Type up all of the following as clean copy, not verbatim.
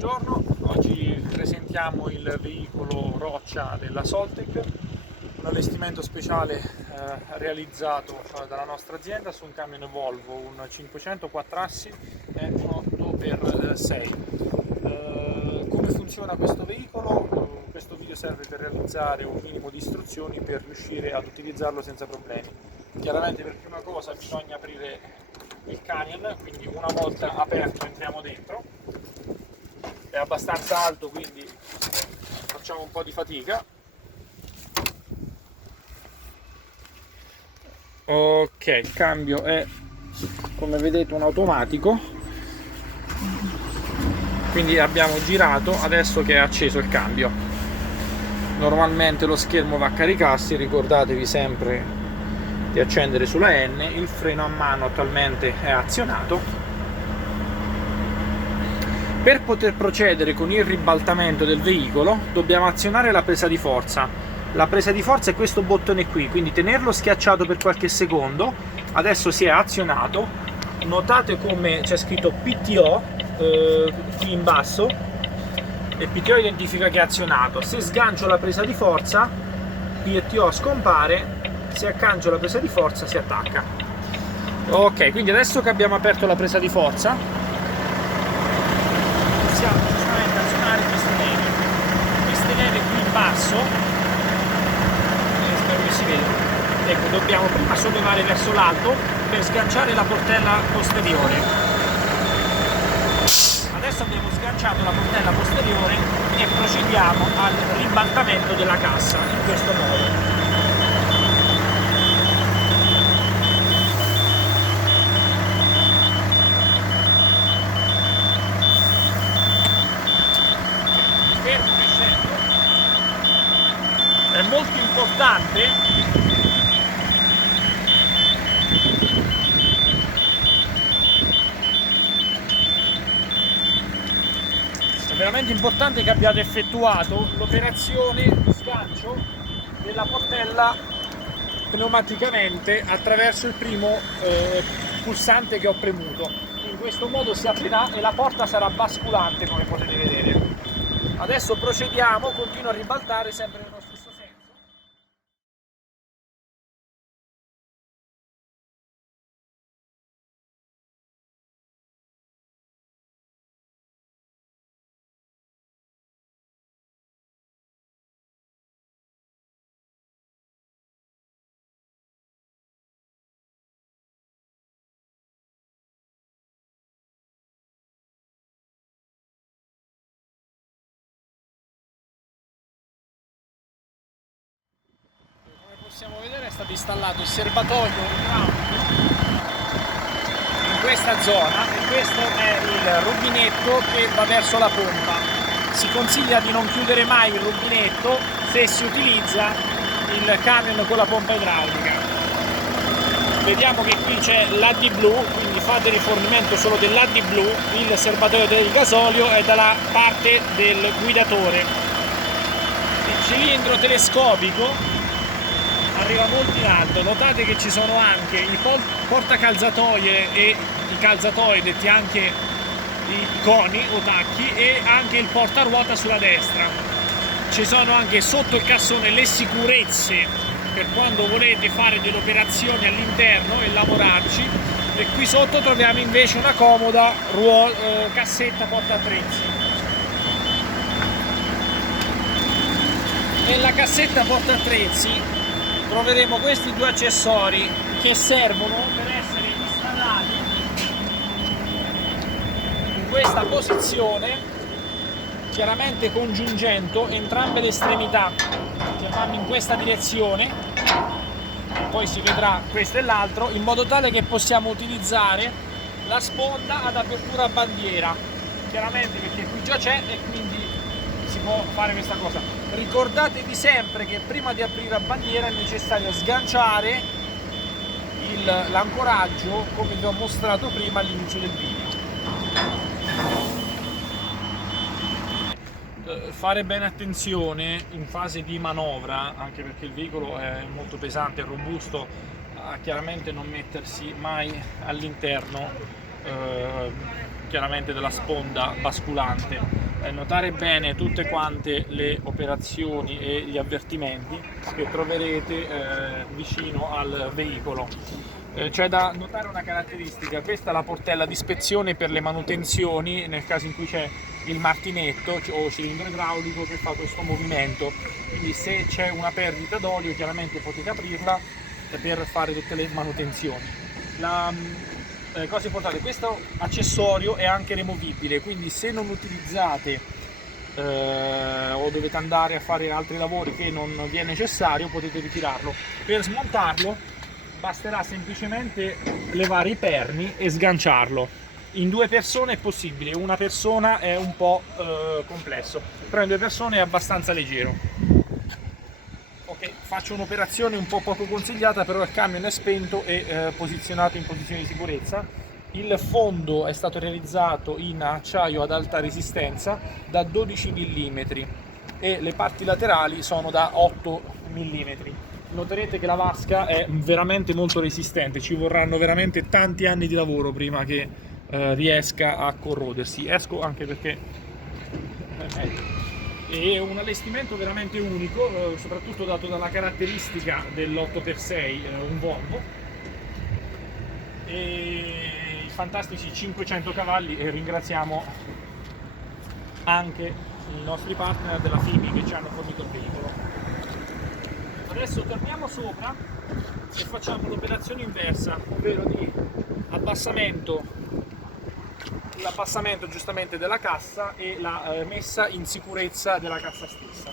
Buongiorno, oggi presentiamo il veicolo roccia della Soltec, un allestimento speciale realizzato dalla nostra azienda su un camion Volvo, un 500 4assi e un 8x6. Come funziona questo veicolo? Questo video serve per realizzare un minimo di istruzioni per riuscire ad utilizzarlo senza problemi. Chiaramente per prima cosa bisogna aprire il camion, quindi una volta aperto entriamo dentro. È abbastanza alto, quindi facciamo un po' di fatica. Ok, il cambio è, come vedete, un automatico, quindi abbiamo girato adesso che è acceso il cambio. Normalmente lo schermo va a caricarsi, ricordatevi sempre di accendere sulla N. Il freno a mano attualmente è azionato. Per poter procedere con il ribaltamento del veicolo dobbiamo azionare la presa di forza. La presa di forza è questo bottone qui, quindi tenerlo schiacciato per qualche secondo. Adesso si è azionato, notate come c'è scritto PTO qui in basso, e PTO identifica che è azionato. Se sgancio la presa di forza, PTO scompare, se accancio la presa di forza si attacca. Ok, quindi adesso che abbiamo aperto la presa di forza possiamo giustamente azionare queste leve qui in basso, spero che si veda. Ecco, dobbiamo prima sollevare verso l'alto per sganciare la portella posteriore. Adesso abbiamo sganciato la portella posteriore e procediamo al ribaltamento della cassa in questo modo. È molto importante veramente importante che abbiate effettuato l'operazione di sgancio della portella pneumaticamente attraverso il primo pulsante che ho premuto. In questo modo si aprirà e la porta sarà basculante, come potete vedere. Adesso procediamo, continuo a ribaltare sempre nello stesso senso. Possiamo vedere è stato installato il serbatoio in questa zona e questo è il rubinetto che va verso la pompa. Si consiglia di non chiudere mai il rubinetto se si utilizza il camion con la pompa idraulica. Vediamo che qui c'è l'AD blu, quindi fate rifornimento solo dell'AD blu. Il serbatoio del gasolio è dalla parte del guidatore. Il cilindro telescopico arriva molto in alto. Notate che ci sono anche i portacalzatoie e i calzatoi, detti anche i coni o tacchi, e anche il portaruota sulla destra. Ci sono anche sotto il cassone le sicurezze per quando volete fare delle operazioni all'interno e lavorarci, e qui sotto troviamo invece una comoda cassetta portaattrezzi. Nella cassetta portaattrezzi troveremo questi due accessori che servono per essere installati in questa posizione, chiaramente congiungendo entrambe le estremità che vanno in questa direzione, poi si vedrà questo e l'altro, in modo tale che possiamo utilizzare la sponda ad apertura a bandiera, chiaramente perché qui già c'è e quindi si può fare questa cosa. Ricordatevi sempre che prima di aprire a bandiera è necessario sganciare l'ancoraggio, come vi ho mostrato prima all'inizio del video. Fare bene attenzione in fase di manovra, anche perché il veicolo è molto pesante e robusto, a chiaramente non mettersi mai all'interno chiaramente della sponda basculante, notare bene tutte quante le operazioni e gli avvertimenti che troverete vicino al veicolo. C'è da notare una caratteristica: questa è la portella di ispezione per le manutenzioni nel caso in cui c'è il martinetto o cilindro idraulico che fa questo movimento, quindi se c'è una perdita d'olio chiaramente potete aprirla per fare tutte le manutenzioni. Cosa importante, questo accessorio è anche removibile, quindi se non utilizzate o dovete andare a fare altri lavori che non vi è necessario, potete ritirarlo. Per smontarlo basterà semplicemente levare i perni e sganciarlo. In 2 persone è possibile, una persona è un po' complesso, però in 2 persone è abbastanza leggero. Ok, faccio un'operazione un po' poco consigliata, però il camion è spento e posizionato in posizione di sicurezza. Il fondo è stato realizzato in acciaio ad alta resistenza da 12 mm e le parti laterali sono da 8 mm. Noterete che la vasca è veramente molto resistente, ci vorranno veramente tanti anni di lavoro prima che riesca a corrodersi. Esco anche perché è un allestimento veramente unico, soprattutto dato dalla caratteristica dell'8x6, un Volvo, e i fantastici 500 cavalli, e ringraziamo anche i nostri partner della FIMI che ci hanno fornito il veicolo. Adesso torniamo sopra e facciamo l'operazione inversa, ovvero di l'abbassamento giustamente della cassa e la messa in sicurezza della cassa stessa.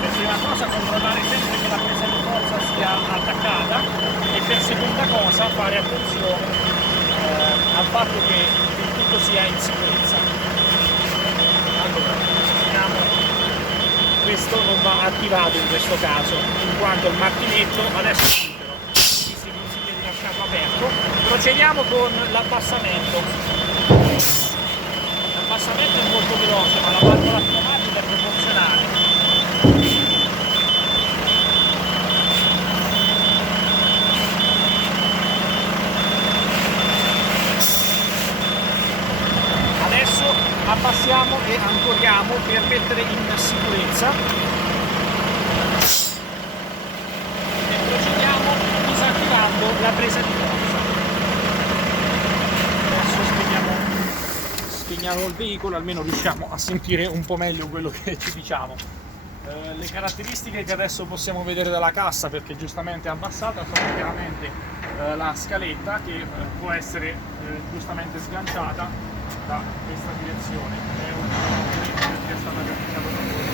Per prima cosa controllare sempre che la presa di forza sia attaccata, e per seconda cosa fare attenzione al fatto che il tutto sia in sicurezza. Allora, questo non va attivato in questo caso, in quanto il martinetto adesso è libero, quindi si consiglia di lasciarlo aperto. Procediamo con l'abbassamento. L'abbassamento è molto veloce, ma la valvola pneumatica è proporzionale. Abbassiamo e ancoriamo per mettere in sicurezza e procediamo disattivando la presa di forza. Adesso spegniamo il veicolo, almeno riusciamo a sentire un po' meglio quello che ci diciamo. Le caratteristiche che adesso possiamo vedere dalla cassa, perché giustamente è abbassata, sono chiaramente la scaletta che può essere giustamente sganciata da questa direzione. È una che è stata realizzata da loro.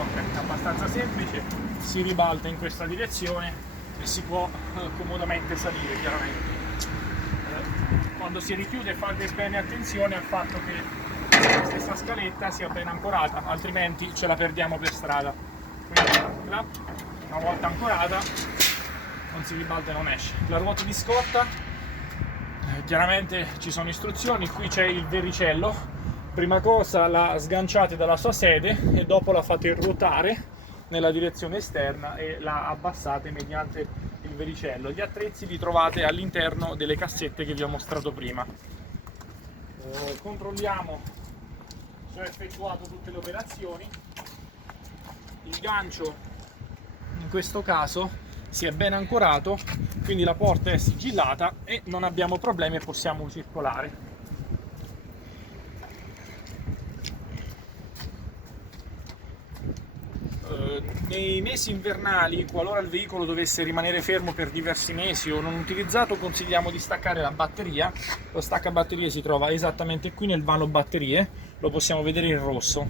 Ok, è abbastanza semplice, si ribalta in questa direzione e si può comodamente salire. Chiaramente quando si richiude fate bene attenzione al fatto che la stessa scaletta sia ben ancorata, altrimenti ce la perdiamo per strada. Quindi una volta ancorata non si ribalta e non esce. La ruota di scorta, chiaramente ci sono istruzioni, qui c'è il vericello, prima cosa la sganciate dalla sua sede e dopo la fate ruotare nella direzione esterna e la abbassate mediante il vericello. Gli attrezzi li trovate all'interno delle cassette che vi ho mostrato prima. Controlliamo se ho effettuato tutte le operazioni. Il gancio in questo caso si è ben ancorato, quindi la porta è sigillata e non abbiamo problemi e possiamo circolare. Nei mesi invernali, qualora il veicolo dovesse rimanere fermo per diversi mesi o non utilizzato, consigliamo di staccare la batteria. Lo staccabatterie si trova esattamente qui nel vano batterie, lo possiamo vedere in rosso.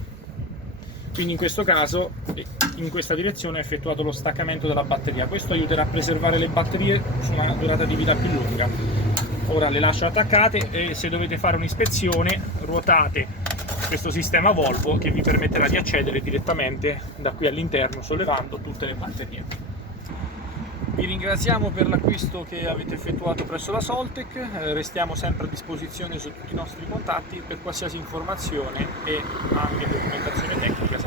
Quindi in questo caso, in questa direzione, è effettuato lo staccamento della batteria. Questo aiuterà a preservare le batterie su una durata di vita più lunga. Ora le lascio attaccate e se dovete fare un'ispezione ruotate questo sistema Volvo che vi permetterà di accedere direttamente da qui all'interno sollevando tutte le batterie. Vi ringraziamo per l'acquisto che avete effettuato presso la Soltec, restiamo sempre a disposizione su tutti i nostri contatti per qualsiasi informazione e anche documentazione tecnica.